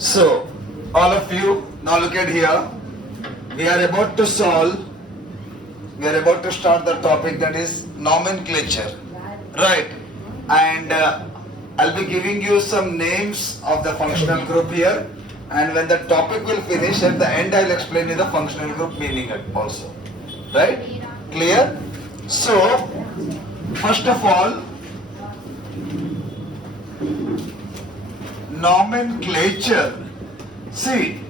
So, all of you, now look at here. We are about to start the topic that is nomenclature. Right. And I'll be giving you some names of the functional group here. And when the topic will finish, at the end I'll explain you the functional group meaning also. Right? Clear? So, first of all, nomenclature. See,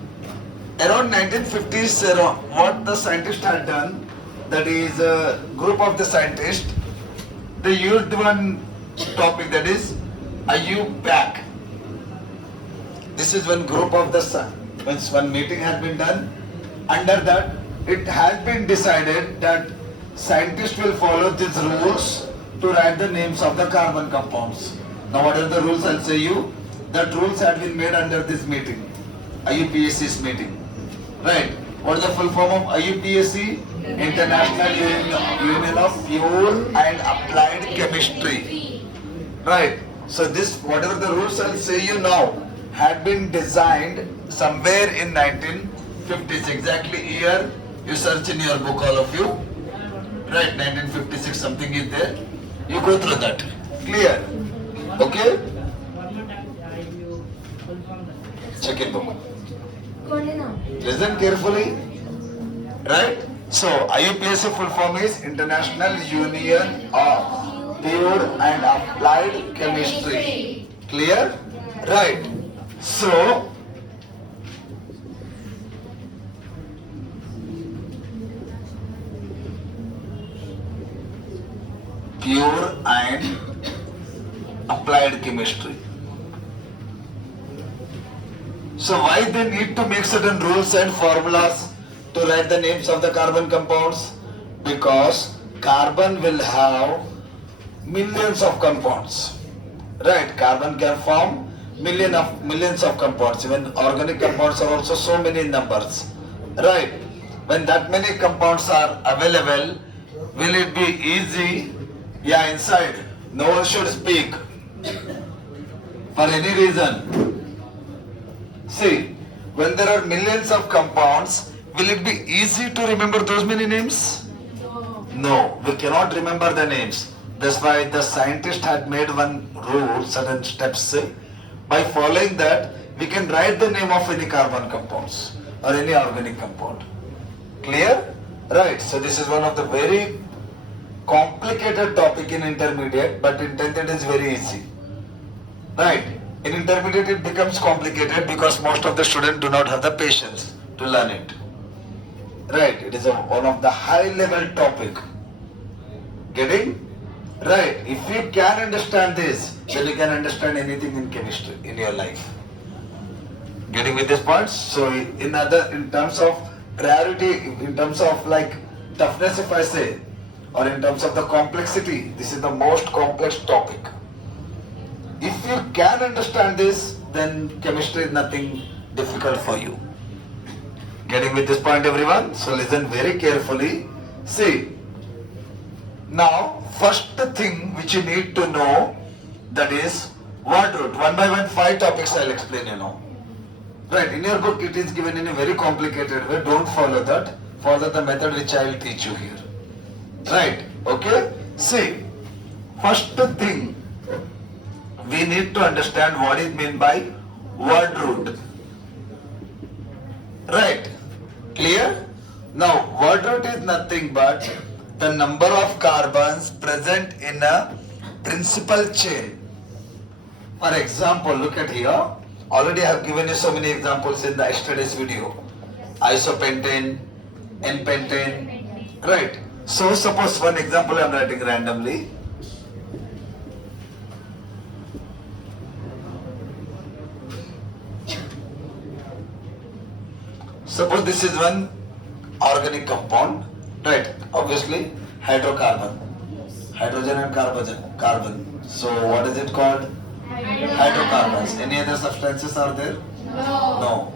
around 1950s, what the scientists had done, that is a group of the scientists, they used one topic that is IUPAC. This is one group of the once one meeting has been done. Under that, it has been decided that scientists will follow these rules to write the names of the carbon compounds. Now, what are the rules? I'll say you. That rules had been made under this meeting, IUPAC's meeting. Right. What is the full form of IUPAC? International Union of Pure and Applied Chemistry. Right. So this, whatever the rules I'll say you now, had been designed somewhere in 1950s. Exactly year, you search in your book, all of you. Right, 1956, something is there. You go through that. Clear? Okay? Check in book. Listen carefully. Right? So, IUPAC full form is International Union of Pure and Applied Chemistry. Clear? Right. So, pure and applied chemistry. So why they need to make certain rules and formulas to write the names of the carbon compounds? Because carbon will have millions of compounds. Right, carbon can form millions of compounds. Even organic compounds are also so many numbers. Right, when that many compounds are available, will it be easy? Yeah, inside. No one should speak for any reason. See, when there are millions of compounds, will it be easy to remember those many names? No, we cannot remember the names. That's why the scientist had made one rule, certain steps. By following that, we can write the name of any carbon compounds or any organic compound. Clear? Right. So this is one of the very complicated topic in intermediate, but in 10th it is very easy. Right. In intermediate it becomes complicated because most of the students do not have the patience to learn it. Right. It is one of the high level topic. Getting? Right. If you can understand this, then you can understand anything in chemistry in your life. Getting with this point? So in terms of priority, in terms of like toughness, if I say, or in terms of the complexity, this is the most complex topic. If you can understand this, then chemistry is nothing difficult for you. Getting with this point, everyone? So listen very carefully. See, now first thing which you need to know, that is word root. One by one, 5 topics I'll explain you now. Right, in your book it is given in a very complicated way. Don't follow that. Follow the method which I will teach you here. Right, okay? See, first thing, we need to understand what is meant by word root. Right, clear? Now, word root is nothing but the number of carbons present in a principal chain. For example, look at here. Already I have given you so many examples in the yesterday's video. Isopentane, N-pentane, right? So suppose one example I am writing randomly. Suppose this is one organic compound, right? Obviously hydrocarbon, hydrogen and carbon. So what is it called? Hydrocarbons. Any other substances are there? No.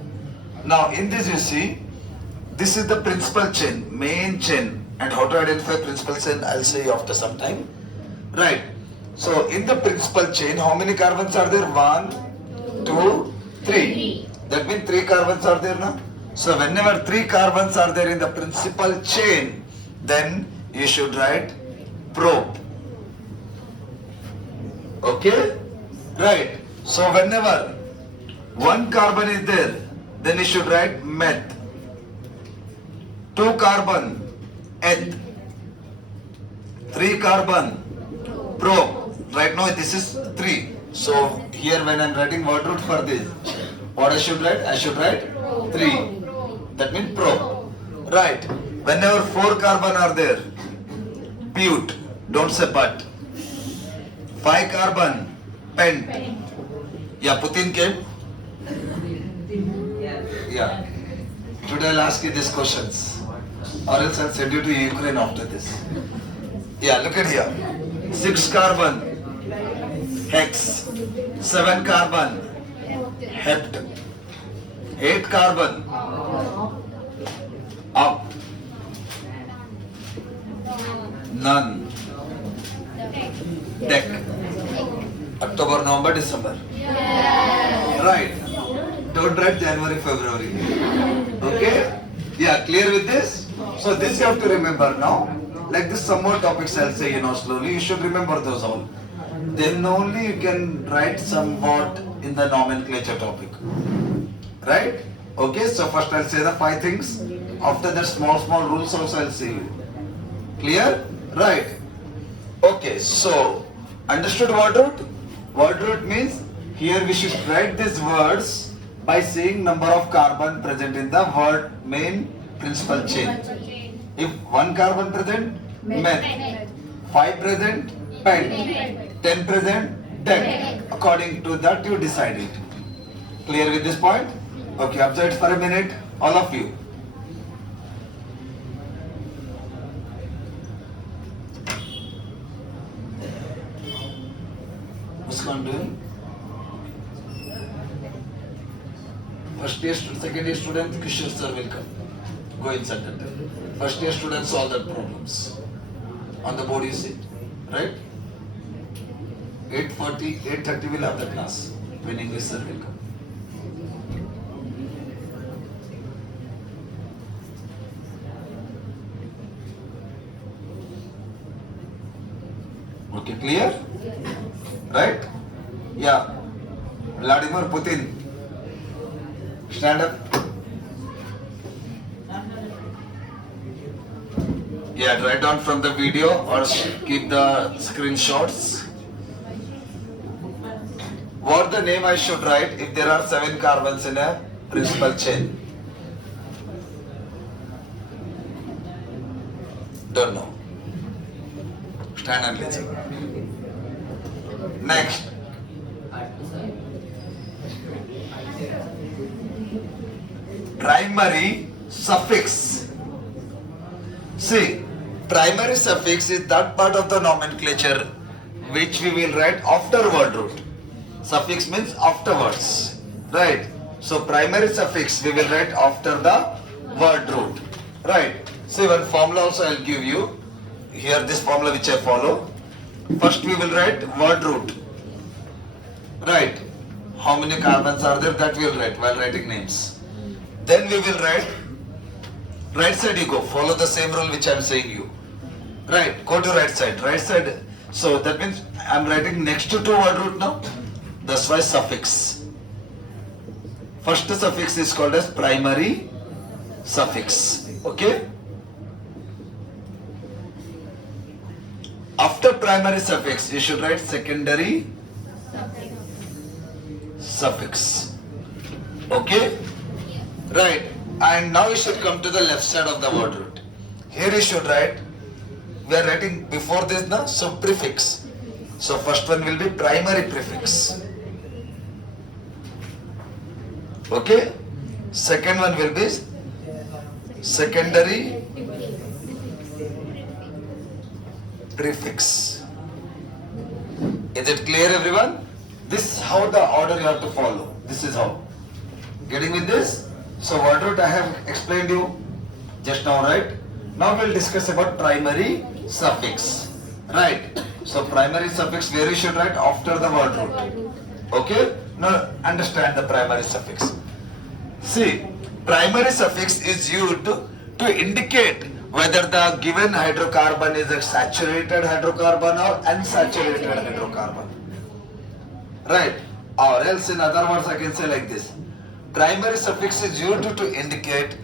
Now in this you see, this is the principal chain, main chain. And how to identify principal chain, I'll say you after some time. Right. So in the principal chain, how many carbons are there? 1, 2, 3. That means 3 carbons are there now. So whenever 3 carbons are there in the principal chain, then you should write prop. Okay? Right. So whenever 1 carbon is there, then you should write meth. 2 carbon, eth. 3 carbon, prop. Right now this is 3. So here when I am writing word root for this, what I should write? I should write 3. That means prop. Right. Whenever 4 carbon are there, pute. Don't say but. 5 carbon, pent. Yeah, Putin came. Yeah. Today I'll ask you these questions. Or else I'll send you to Ukraine after this. Yeah, look at here. 6 carbon, hex. 7 carbon, hept. 8 carbon, up. None. Deck. October, November, December. Right. Don't write January, February. Okay? Yeah, clear with this? So this you have to remember now. Like this, some more topics I'll say, slowly. You should remember those all. Then only you can write somewhat in the nomenclature topic. Right? Okay, so first I'll say the 5 things. After that, small rules also I'll say you. Clear? Right. Okay, so understood word root? Word root means here we should write these words by seeing number of carbon present in the word main principal chain. If 1 carbon present, meth. 5 present, pent. 10 present, deck. According to that you decide it. Clear with this point? Okay, observe it for a minute, all of you. Muskan doing? First year, second year student, Kishore sir will come. Go inside that. First year students solve the problems. On the board you sit, right? 8:40, 8:30 will have the class. When English sir will come. Okay, clear? Right? Yeah. Vladimir Putin. Stand up. Yeah, write down from the video or keep the screenshots. What the name I should write if there are 7 carbons in a principal chain? Don't know. Stand and listen. Next. Primary suffix. See, primary suffix is that part of the nomenclature which we will write after word root. Suffix means afterwards. Right? So primary suffix we will write after the word root. Right? See, one formula also I will give you. Here this formula which I follow. First we will write word root. Right? How many carbons are there, that we will write while writing names. Then we will write, right side you go, follow the same rule which I am saying you. Right, go to right side. Right side, so that means I am writing next to word root now. That's why suffix. First suffix is called as primary suffix. Okay? After primary suffix, you should write secondary suffix. Okay? Right. And now you should come to the left side of the word root. Here you should write, we are writing before this now, so prefix. So first one will be primary prefix. Okay? Second one will be secondary prefix. Is it clear, everyone? This is how the order you have to follow. This is how. Getting with this? So word root I have explained you just now, right? Now we'll discuss about primary suffix. Right? So primary suffix where you should write after the word root. Okay? Now understand the primary suffix. See, primary suffix is used to indicate whether the given hydrocarbon is a saturated hydrocarbon or unsaturated hydrocarbon. Right? Or else in other words I can say like this. Primary suffix is used to indicate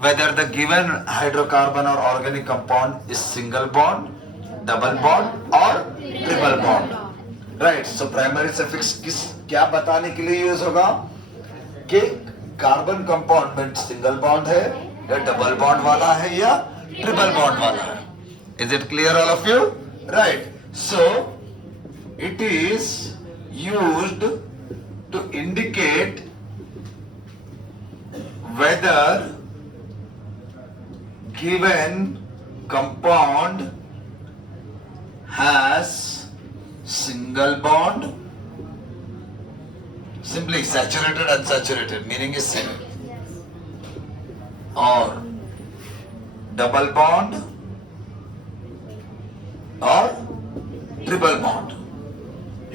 whether the given hydrocarbon or organic compound is single bond, double bond or triple bond. Right? So primary suffix किस क्या बताने के लिए use होगा कि carbon compound में single bond है या डबल बॉन्ड वाला है या ट्रिपल बॉन्ड वाला है. Is it clear all of you? Right. So it is used to indicate whether given compound has single bond, simply saturated, unsaturated, meaning is same, or double bond or triple bond.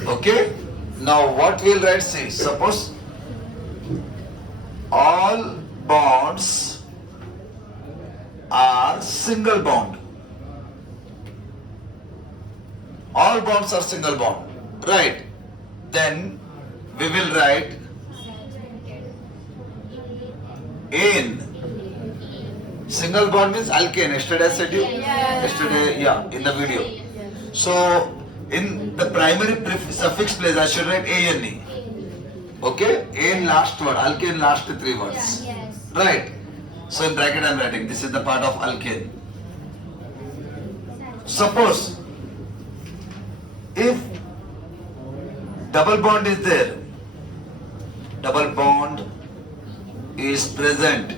Okay? Now what we'll write, see, suppose all bonds are single bond. All bonds are single bond. Right? Then we will write in. Single bond means alkane. Yesterday I said you? Yesterday, yeah, in the video. So in the primary suffix place I should write ANE. Okay? AN last word. Alkane last 3 words. Right? So in bracket I am writing. This is the part of alkane. Suppose if double bond is there, double bond is present.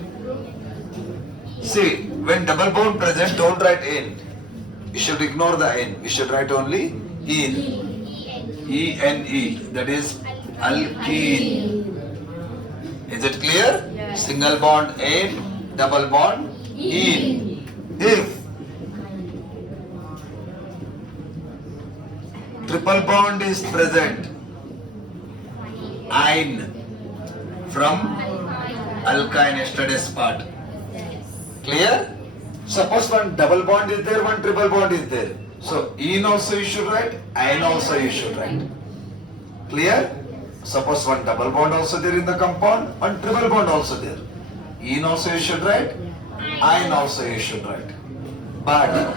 See, when double bond present, don't write in. You should ignore the N. You should write only in. E-N-E. That is alkene. Is it clear? Yes. Single bond N, double bond in. If triple bond is present, ine from alkyne, yesterday's part. Clear? Suppose one double bond is there, one triple bond is there. So ene also you should write, ine also you should write. Clear? Suppose one double bond also there in the compound, one triple bond also there. Ene also you should write, ine also you should write. But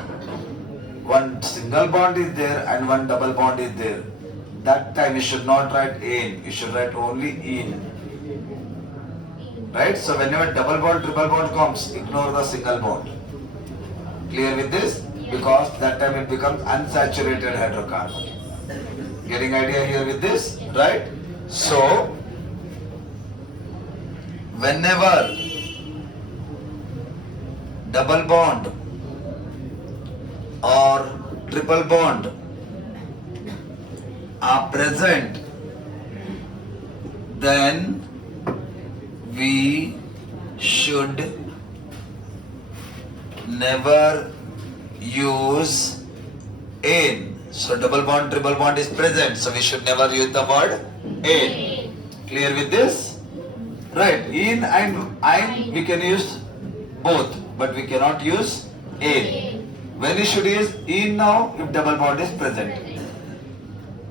one single bond is there and one double bond is there. That time you should not write ane, you should write only ene. Right? So whenever double bond, triple bond comes, ignore the single bond. Clear with this? Because that time it becomes unsaturated hydrocarbon. Getting idea here with this? Right? So, whenever double bond or triple bond are present, then we should never use ane. So double bond, triple bond is present, so we should never use the word ane. Clear with this? Right, ene and ine we can use both, but we cannot use ane. When you should use ene now, if double bond is present.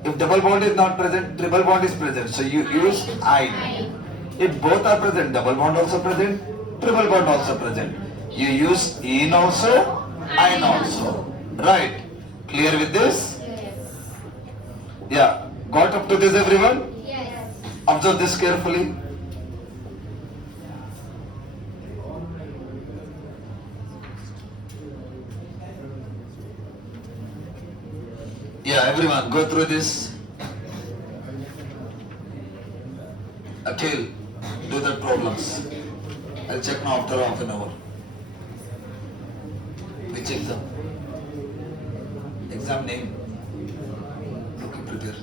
If double bond is not present, triple bond is present, so you use ine. If both are present, double bond also present, triple bond also present, you use ene also, ine also. Right? Clear with this? Yeah. Got up to this, everyone? Yes. Observe this carefully. Yeah, everyone, go through this. Akhil, do the problems. I'll check now after half an hour. Which exam? Exam name. Okay, prepare.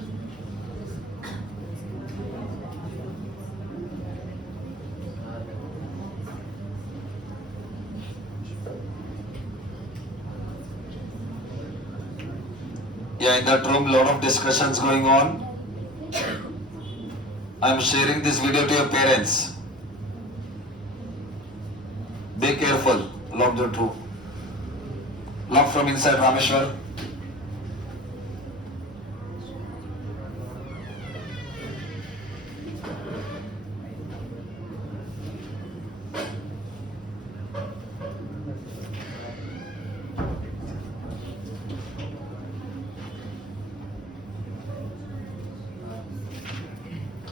Yeah, in that room, lot of discussions going on. I'm sharing this video to your parents. Be careful. Lock the two. Lock from inside, Rameshwar.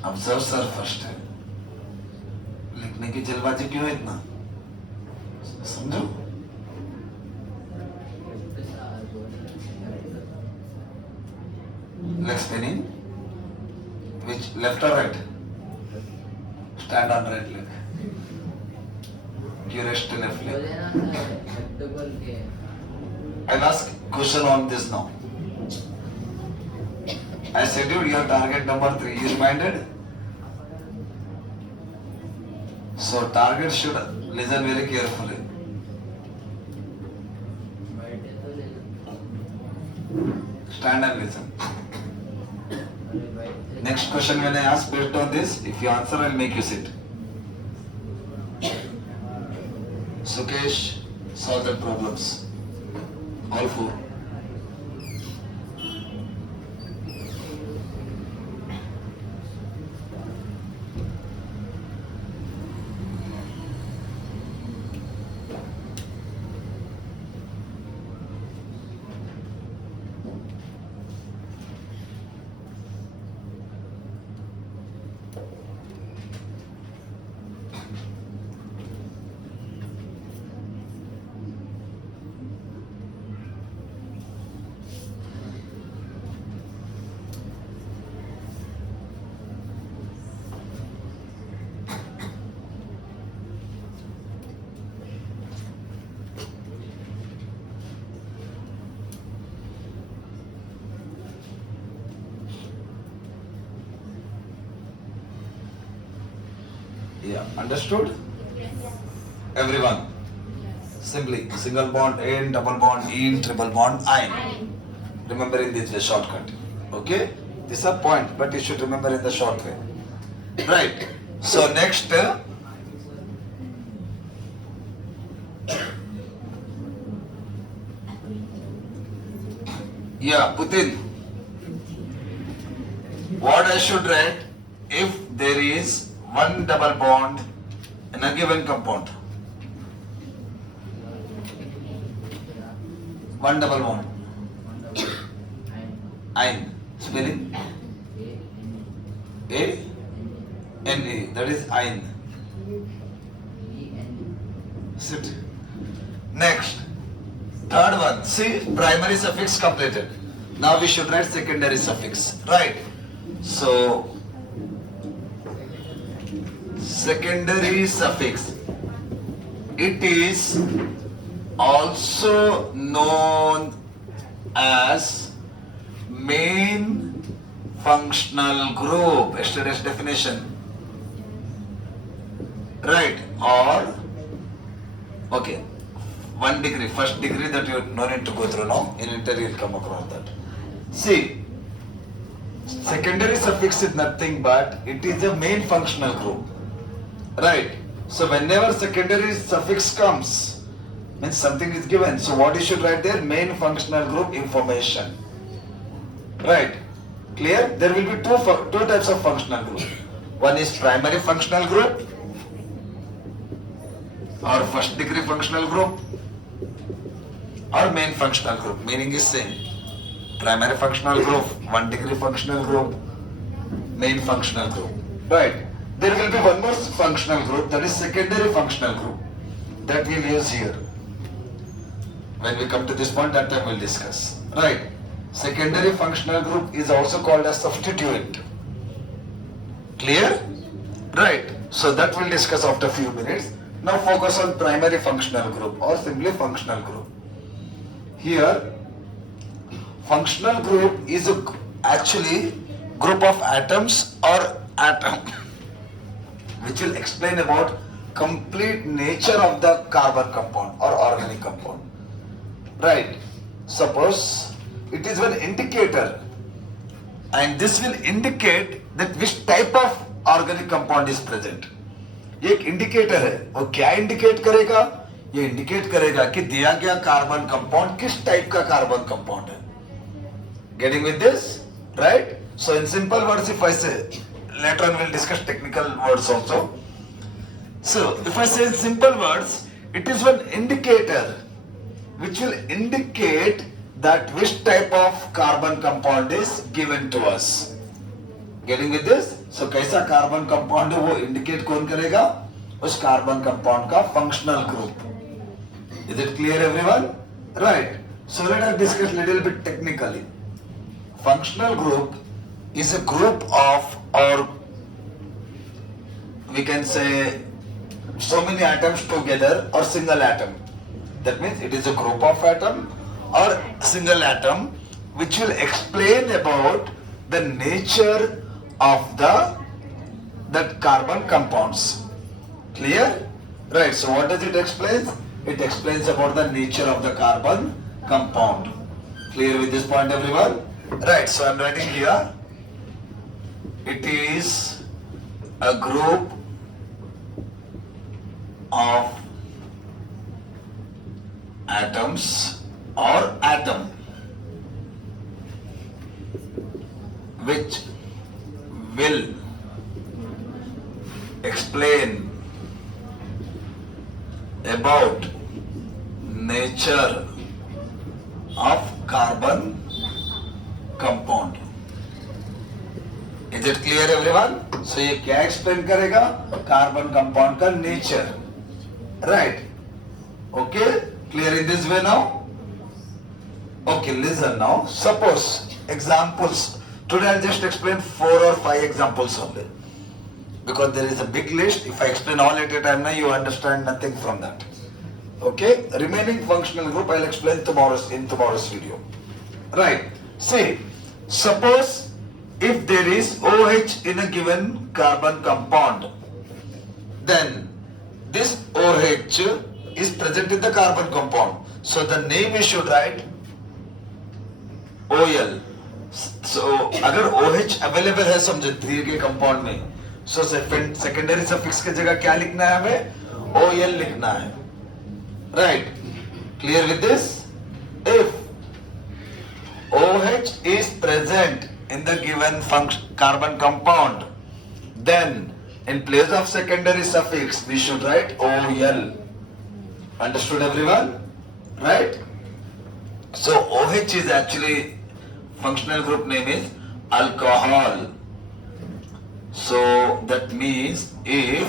Observe sir first. लिखने की जल्दबाजी क्यों है इतना? समझो? Leg spinning. Which left or right? Stand on right leg. You rest left leg. I'll ask question on this now. I said your target number 3 is minded. So target should listen very carefully. Stand and listen. Next question when I ask based on this, if you answer, I'll make you sit. Sukesh, solve the problems. All 4. Yeah, understood? Everyone. Simply single bond in, double bond in, triple bond ein. Remember in this way shortcut. Okay? This is a point, but you should remember in the short way. Right. So next, yeah, Putin. What I should write if there is one double bond in a given compound. One double bond. Ein. Spelling? A-N-A. That is ein. Sit. Next. Third one. See, primary suffix completed. Now we should write secondary suffix. Right. So, secondary suffix. It is also known as main functional group. Yesterday's definition. Right. Or, okay, 1 degree, first degree that you no need to go through now. In interview you'll come across that. See, secondary suffix is nothing but it is a main functional group. Right. So whenever secondary suffix comes, means something is given. So what you should write there? Main functional group information. Right. Clear? There will be two types of functional group. One is primary functional group or first degree functional group or main functional group. Meaning is same. Primary functional group, 1 degree functional group, main functional group. Right. There will be one more functional group, that is secondary functional group, that we'll use here. When we come to this point, that time we'll discuss. Right. Secondary functional group is also called as substituent. Clear? Right. So that we'll discuss after a few minutes. Now focus on primary functional group or simply functional group. Here, functional group is actually group of atoms or atom, which will explain about complete nature of the carbon compound or organic compound. Right. Suppose it is one indicator and this will indicate that which type of organic compound is present. ये एक indicator है। वो क्या indicate करेगा? ये indicate करेगा कि दिया गया कार्बन कंपाउंड किस टाइप का कार्बन कंपाउंड है। Getting with this, right? So in simple words, if I say, later on we'll discuss technical words also. So if I say in simple words, it is one indicator which will indicate that which type of carbon compound is given to us. Getting with this? So कैसा carbon compound है वो indicate कौन करेगा? उस carbon compound का functional group. Is it clear everyone? Right. So let us discuss little bit technically. Functional group is a group of, or we can say, so many atoms together or single atom. That means it is a group of atom or single atom which will explain about the nature of that carbon compounds. Clear? Right. So what does it explain? It explains about the nature of the carbon compound. Clear with this point, everyone? Right. So I'm writing here. It is a group of atoms or atom which will explain about nature of carbon compound. Is it clear everyone? So ये क्या explain करेगा? Carbon compound का nature. Right. Okay? Clear in this way now? Okay, listen now. Suppose examples. Today I'll just explain 4 or 5 examples only. Because there is a big list. If I explain all at a time now, you understand nothing from that. Okay? Remaining functional group I'll explain in tomorrow's video. Right. See, suppose if there is OH in a given carbon compound, then this OH is present in the carbon compound. So the name we should write OL. So अगर OH available है समझे 3 के compound में, so secondary suffix के जगह क्या लिखना है हमें? OL लिखना है. Right? Clear with this? If OH is present in the given carbon compound, then in place of secondary suffix we should write OL. Understood everyone? Right? So OH is actually functional group name is alcohol. So that means if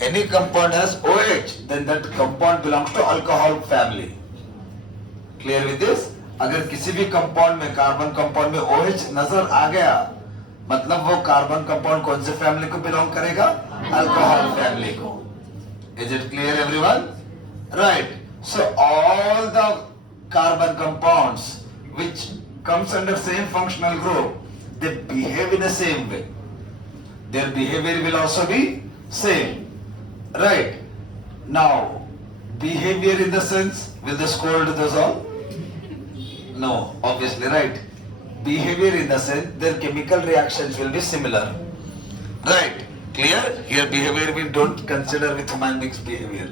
any compound has OH, then that compound belongs to alcohol family. Clear with this? अगर किसी भी compound में carbon compound में OH नजर आ गया, मतलब वो carbon compound कौन से फैमिली को बिलोंग करेगा? अल्कोहल फैमिली को. Is it clear everyone? Right. So all the carbon compounds which comes under same functional group, they behave in the same way. Their behavior will also be same. Right. Now, behavior in the sense, will they scold those all? No, obviously, right. Behavior in the sense, their chemical reactions will be similar. Right. Clear? Here behavior we don't consider with human beings behavior.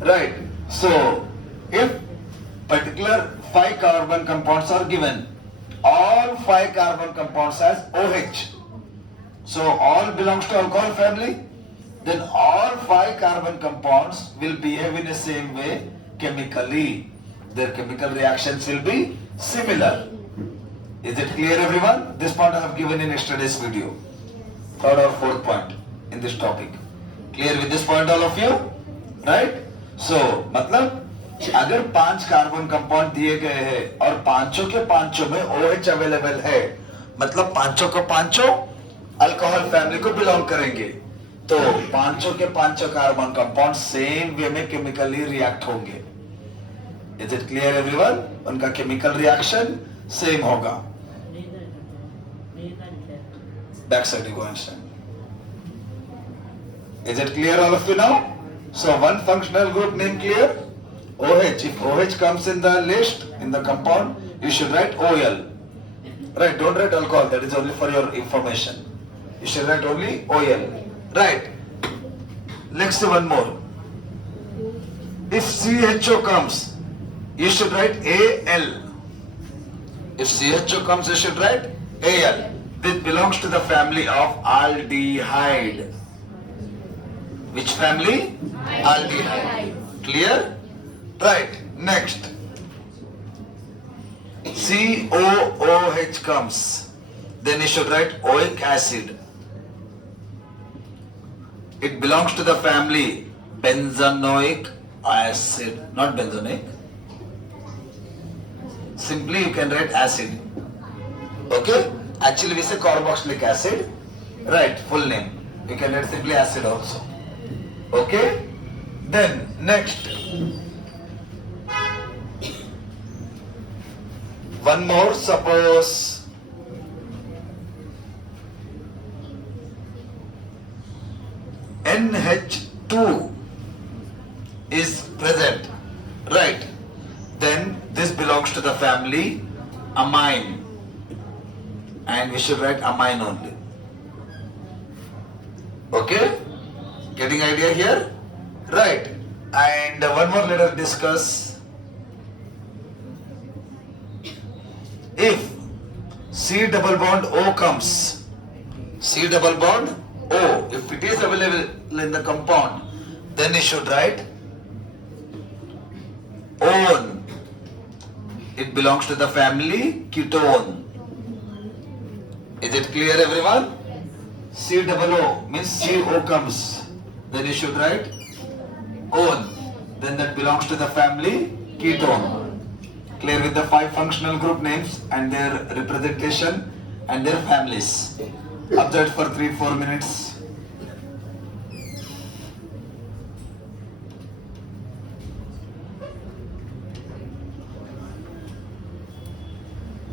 Right. So, if particular 5 carbon compounds are given, all 5 carbon compounds has OH. So, all belongs to alcohol family. Then all 5 carbon compounds will behave in the same way chemically. Their chemical reactions will be similar. Is it clear everyone? This point I have given in yesterday's video. 3rd or 4th point in this topic. Clear with this point all of you? Right? So, मतलब अगर 5 carbon compound दिए गए हैं और पांचों के पांचों में OH अवेलेबल है, मतलब पांचों को पांचों अल्कोहल फैमिली को बिलोंग करेंगे, तो पांचों के पांचों कार्बन कंपाउंड सेम वे में केमिकली रिएक्ट होंगे. Is it clear everyone? उनका केमिकल रिएक्शन सेम होगा. Back side you go and stand. Is it clear all of you now? So one functional group name clear? OH. If OH comes in the list, in the compound, you should write OL. Right, don't write alcohol, that is only for your information. You should write only OL. Right. Next one more. If CHO comes, you should write AL. If CHO comes, you should write AL. This belongs to the family of aldehyde. Which family? Aldehyde. Clear? Right. Next. COOH comes. Then you should write oic acid. It belongs to the family benzenoic acid, not benzonic. Simply you can write acid. Okay? Actually we say carboxylic acid. Right, full name. You can write simply acid also. Okay? Then next. One more, suppose NH2 is present, right? Then this belongs to the family amine, and we should write amine only. Okay? Getting idea here? Right. And one more, let us discuss. If C double bond O comes, C double bond O, if it is available in the compound, then you should write one. It belongs to the family ketone. Is it clear, everyone? C double O means CO comes, then you should write one. Then that belongs to the family ketone. Clear with the 5 functional group names and their representation and their families. Observe for 3-4 minutes.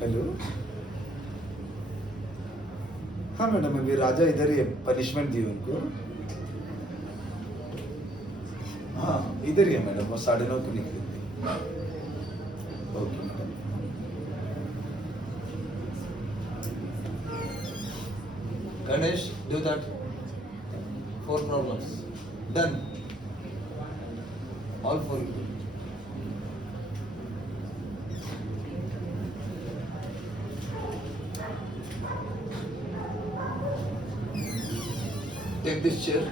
Hello हाँ madam अभी राजा इधर ही punishment दी उनको हाँ इधर ही है madam वो 9:30 को निकली थी okay madam Ganesh, do that. 4 problems. Done. All 4. Take this chair.